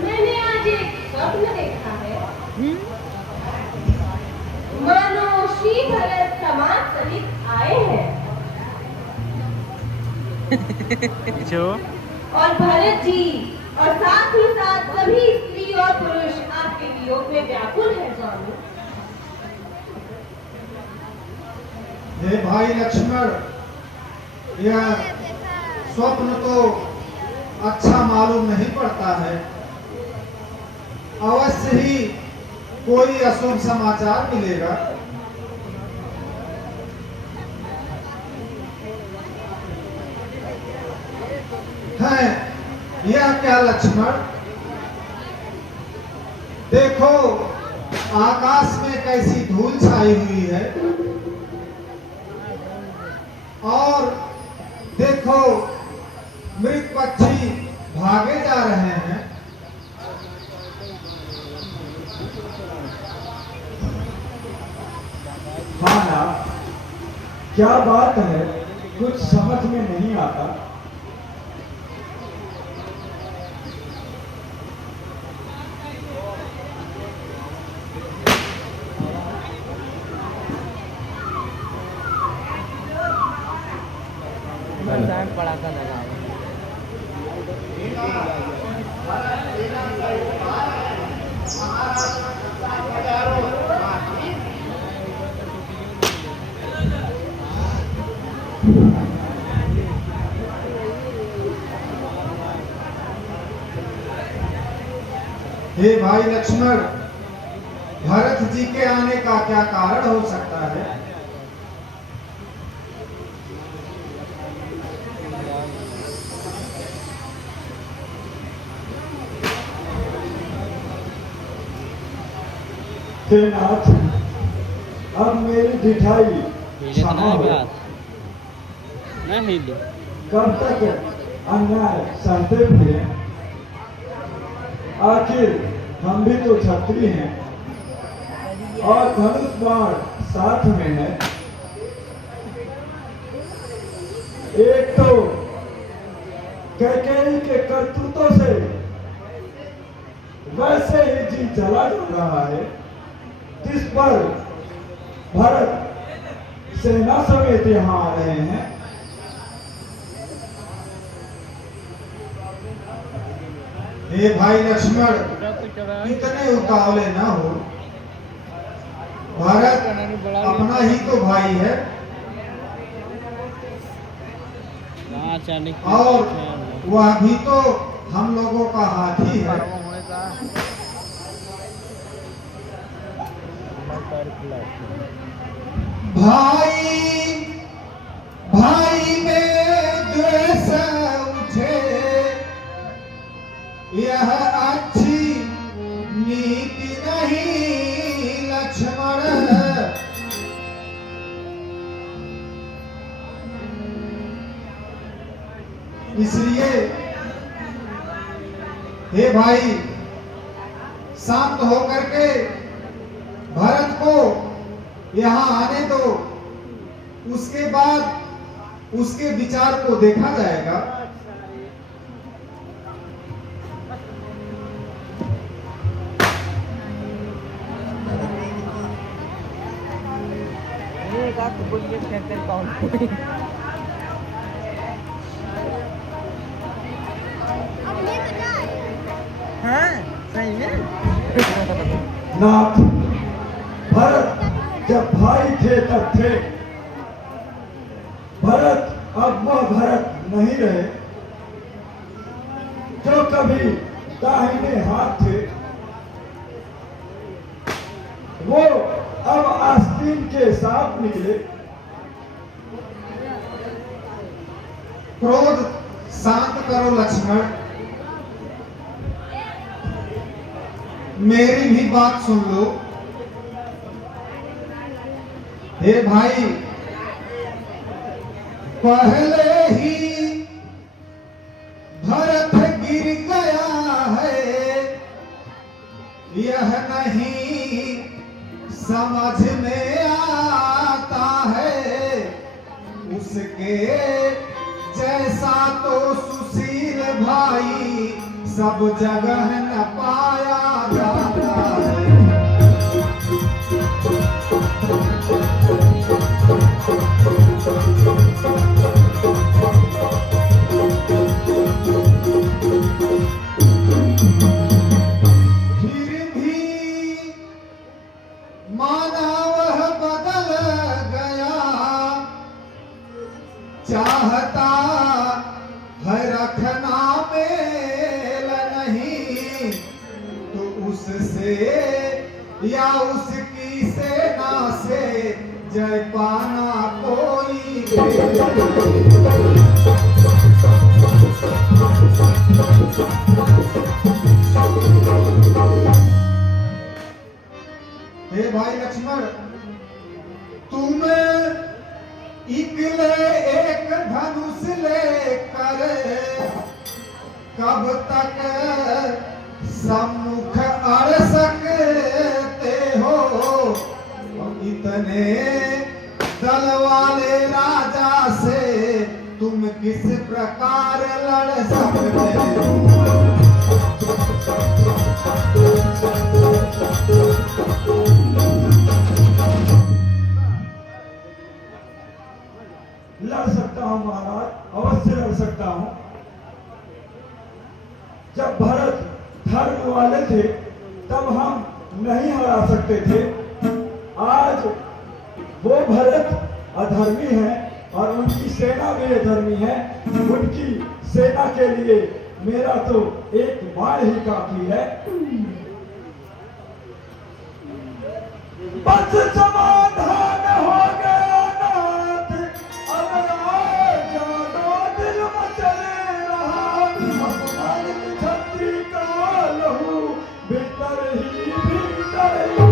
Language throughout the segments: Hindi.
मैंने आज एक स्वप्न देखा है। मानो श्री भरत समाज सहित आए हैं जो और भरत जी और साथ ही साथ सभी स्त्री और पुरुष आपके वियोग में व्याकुल है स्वामी। हे भाई लक्ष्मण, यह स्वप्न तो अच्छा मालूम नहीं पड़ता है। अवश्य ही कोई अशुभ समाचार मिलेगा। है यह क्या लक्ष्मण? देखो आकाश में कैसी धूल छाई हुई है और देखो मृत पक्षी भागे जा रहे हैं। हाँ ना, क्या बात है, कुछ समझ में नहीं आता। पड़ा था लगा हे भाई लक्ष्मण, भरत जी के आने का क्या कारण हो सकता है? हे नाथ, अब मेरी ढिठाई क्षमा हो। नहीं कब तक अन्याय सहते हुए? आखिर हम भी तो क्षत्रिय हैं और धनुष बाण साथ में है। एक तो कैकेयी के करतूतों से वैसे ही जी चला जा रहा है, जिस पर भरत सेना समेत यहाँ आ रहे हैं। हे भाई लक्ष्मण, इतने उतावले ना हो। भारत अपना ही तो भाई है और वह भी तो हम लोगों का हाथी है। भाई भाई में द्वेष उठे, यह अच्छी नीति नहीं लक्ष्मण। इसलिए हे भाई, शांत होकर के भरत को यहाँ आने दो, उसके बाद उसके विचार को देखा जाएगा। हाँ सही है। नाथ, भरत जब भाई थे तब थे, भरत अब वह भरत नहीं रहे जो कभी दाहिने हाथ थे। वो अब आस्तीन के साथ निकले। क्रोध शांत करो लक्ष्मण, मेरी भी बात सुन लो। हे भाई, पहले ही भरत गिर गया है, यह नहीं समझ में आता है, उसके जैसा तो सुशील भाई सब जगह न पाया जाता है। फिर भी माना वह बदल गया, चाहता है रखना मेल नहीं, तो उससे या उसकी सेना से जय पाना कोई हे भाई लक्ष्मण, तुम इकले एक धनुष लेकर कब तक सम्मुख अड़ सकते हो, इतने दल वाले राजा से तुम किस प्रकार लड़ सकते हो। लड़ सकता हूं महाराज, अवश्य लड़ सकता हूं। जब भरत धर्म वाले थे तब हम नहीं हरा सकते थे। आज वो भरत अधर्मी है और उनकी सेना भी अधर्मी है। उनकी सेना के लिए मेरा तो एक बाण ही काफी है। बस समाधान हो गया नाथ, अब आए जानो दिल मचले रहा, अपमानित छत्री का लहू भीतर ही भीतर ही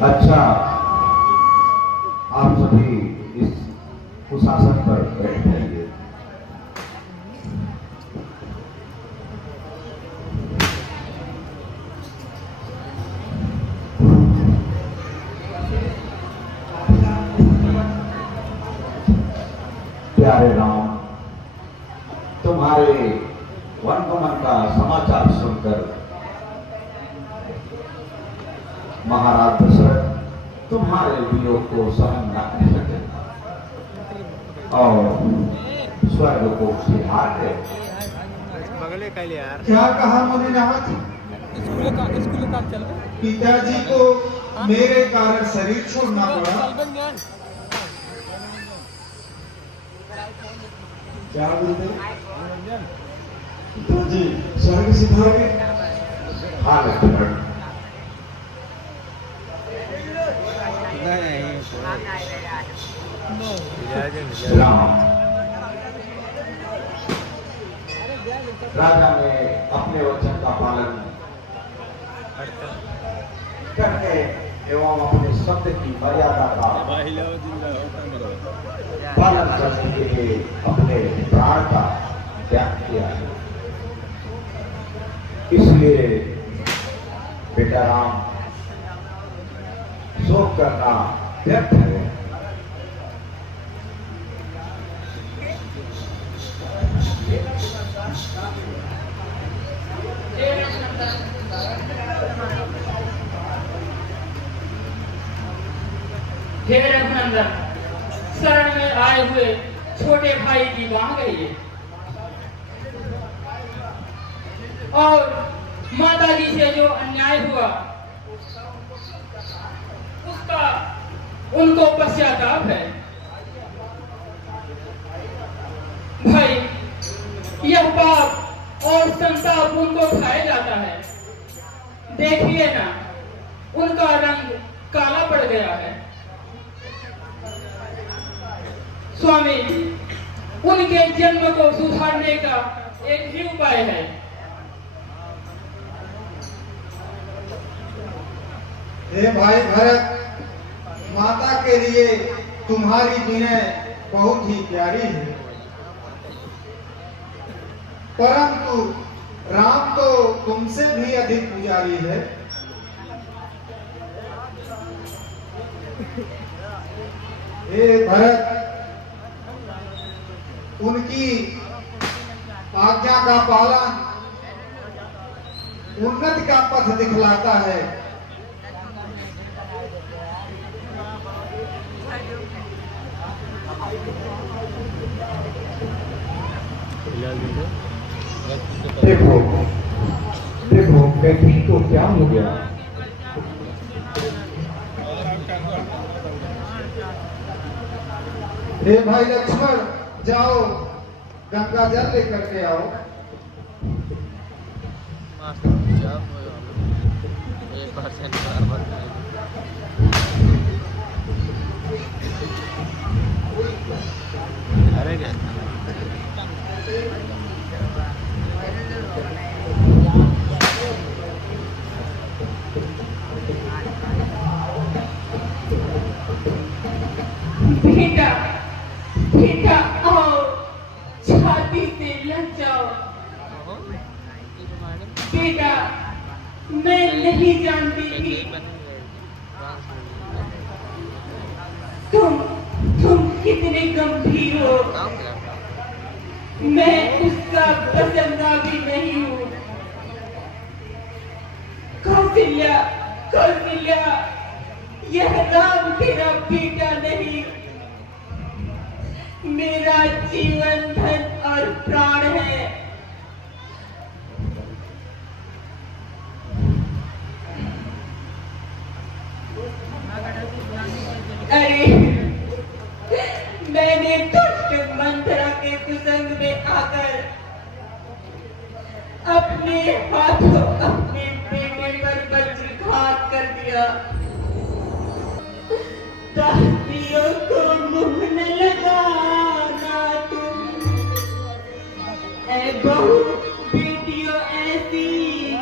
अच्छा, आप सभी इस कुशासन पर बैठ जाइए। प्यारे राम, तुम्हारे वनगमन का समाचार सुनकर महाराज दशरथ तुम्हारे वियोग को सहन न कर सके और स्वर्ग को सिधार गए। क्या कहा मुनिनाथ? पिताजी को मेरे कारण शरीर छोड़ना पड़ा। क्या बोलते पिताजी स्वर्ग सिधारे? हाँ लक्ष्मण, राम राजा ने अपने वचन का पालन करने एवं अपने शब्द की मर्यादा का पालन करने के लिए अपने प्राण का त्याग किया है। इसलिए बेटा राम, शोक करना व्यर्थ है। हे रघुनंदन, शरण में आए हुए छोटे भाई की बांह गई है और माता जी से जो अन्याय हुआ उसका उनको पश्चाताप है। भाई, यह पाप और संताप उनको खाया जाता है। देखिए ना, उनका रंग काला पड़ गया है। स्वामी, उनके जन्म को सुधारने का एक ही उपाय है। हे भाई भरत, माता के लिए तुम्हारी विनय बहुत ही प्यारी है, परंतु राम तो तुमसे भी अधिक पुजारी है। हे भरत, उनकी आज्ञा का पालन उन्नति का पथ दिखलाता है। देखो देखो कैथी को क्या हो गया। हे भाई लक्ष्मण, जाओ गंगा जल लेकर के आओ। अरे क्या बेटा, बेटा आओ, छाती से लग जाओ। बेटा, मैं नहीं जानती थी तुम कितने गंभीर हो। मैं उसका पसंदा भी नहीं हूँ। कौशल्या, कौशल्या, यह राम तेरा बेटा नहीं, मेरा जीवन धन और प्राण है। अरे, मैंने दुष्ट मंथरा के कुसंग में आकर अपने हाथों अपने बेटे पर वज्रघात कर दिया। दासियों को मुंह न लगाना तुम, ऐ बहू बेटियों ऐसी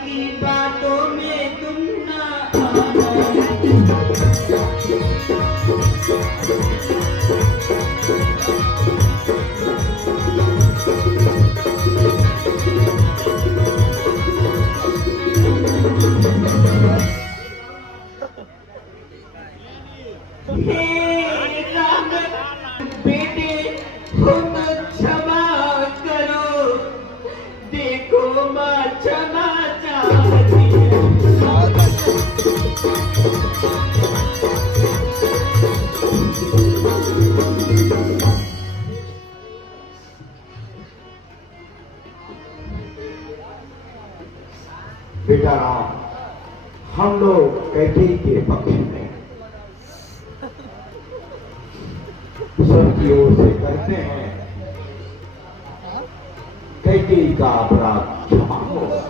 की बातों में तुम ना आना। हे राम बेटे, तुम क्षमा करो, देखो माँ क्षमा चाहती है। बेटा राम, हम लोग कैकेयी के पक्ष में ईश्वर की ओर से कहते हैं कैकेयी का अपराध क्षमा होगा।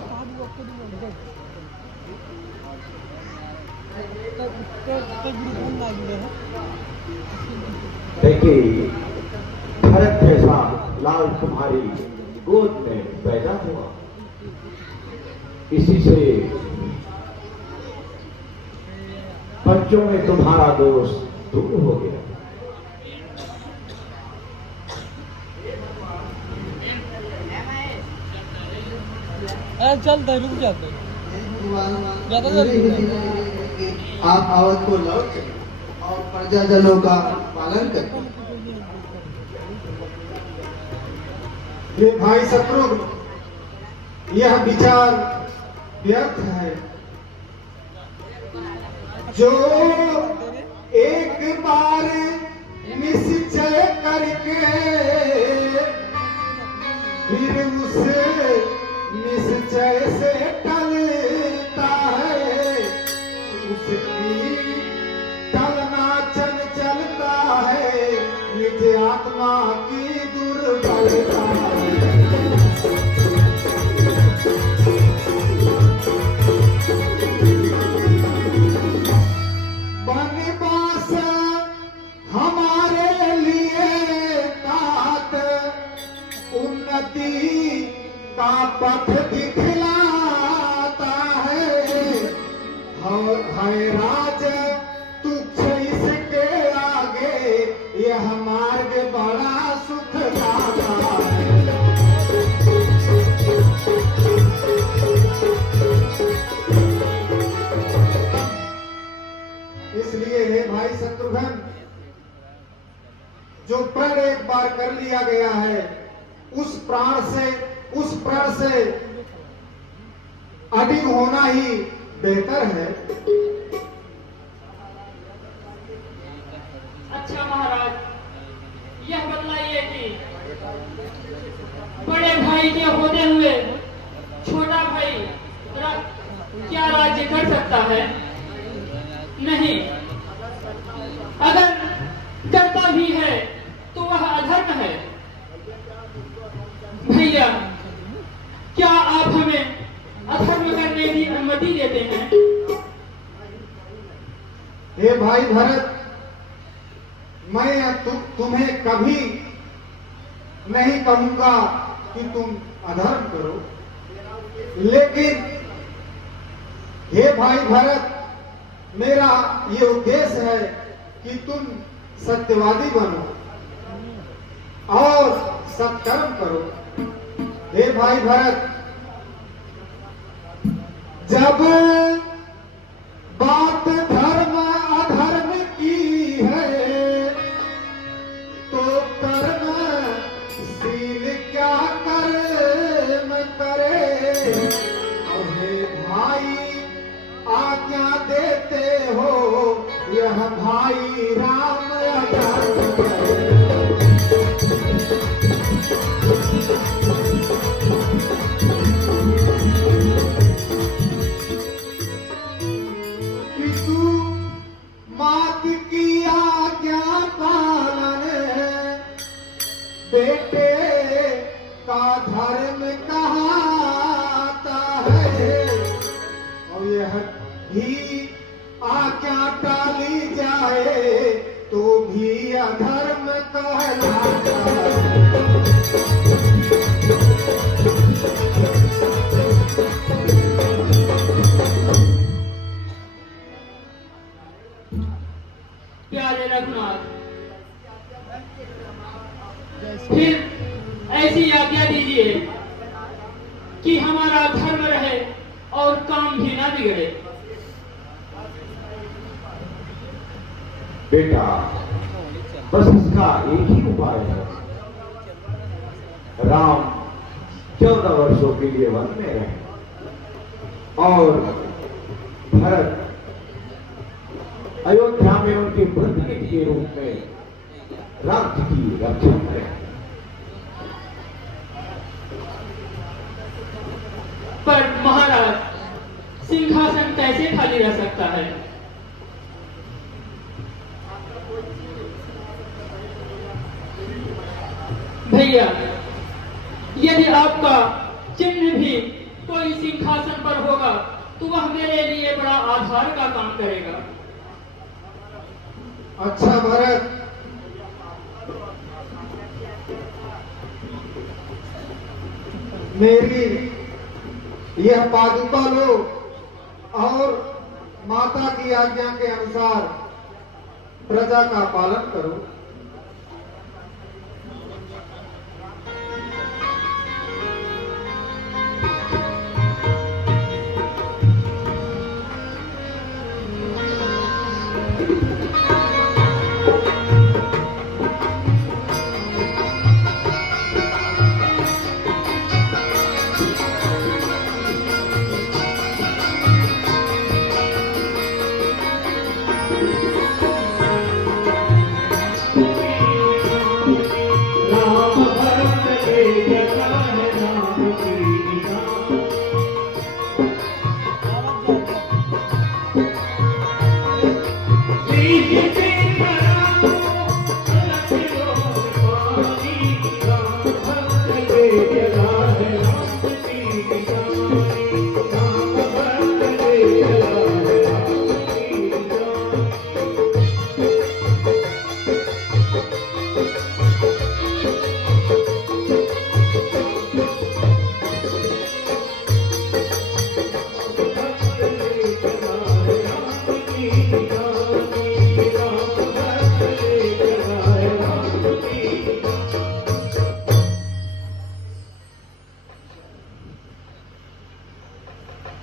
कैकेयी भरत जैसा लाल तुम्हारी गोद में पैदा हुआ, इसी से बच्चों में तुम्हारा दोष दूर हो गया। चल रुक जाते आप आवत को लौट चले और प्रजाजनों का पालन करें। ये भाई शत्रुघ्न, यह विचार व्यर्थ है। जो एक बार निश्चय करके फिर उस निश्चय से टलता है, उसकी टलना चंचलता है, निज आत्मा की दुर्बलता है। वनवास हमारे लिए नाथ उन्नति का पथ दिखलाता है राज तुच्छ इसके आगे यह मार्ग बड़ा सुखदाता है। इसलिए हे भाई शत्रुघ्न, जो प्रण एक बार कर लिया गया है उस प्राण से अडिग होना ही बेहतर है। अच्छा महाराज, यह बतलाइए कि बड़े भाई के होते हुए छोटा भाई क्या राज्य कर सकता है? नहीं, अगर करता भी है तो वह अधर्म है। भैया, क्या आप हमें अधर्म करने की अनुमति देते हैं? हे भाई भरत, मैं तुम्हें कभी नहीं कहूंगा कि तुम अधर्म करो, लेकिन हे भाई भरत, मेरा ये उद्देश्य है कि तुम सत्यवादी बनो और सत्कर्म करो। हे भाई भरत, जब बात धर्म अधर्म की है तो कर्म शील क्या कर्म करे। और हे भाई, आज्ञा देते हो यह भाई राम अधर्म करे। मात की आज्ञा पालन बेटे का धर्म कहता है, और यह भी आज्ञा टाली जाए तो भी अधर्म कहलाता है। प्यारे रघुनाथ, फिर ऐसी आज्ञा दीजिए कि हमारा धर्म रहे और काम भी ना बिगड़े। बेटा, बस इसका एक ही उपाय है। राम 14 वर्षों के लिए वन में रहे और भरत अयोध्या में उनके प्रतिनिधि के रूप में राज्य की रक्षा करें। पर महाराज, सिंहासन कैसे खाली रह सकता है? भैया, यदि आपका चिन्ह भी कोई सिंहासन पर होगा तो वह मेरे लिए बड़ा आधार का काम करेगा। अच्छा भरत, मेरी यह पादुका लो और माता की आज्ञा के अनुसार प्रजा का पालन करो।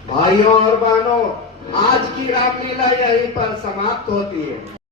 भाइयों और बहनों, आज की रामलीला यहीं पर समाप्त होती है।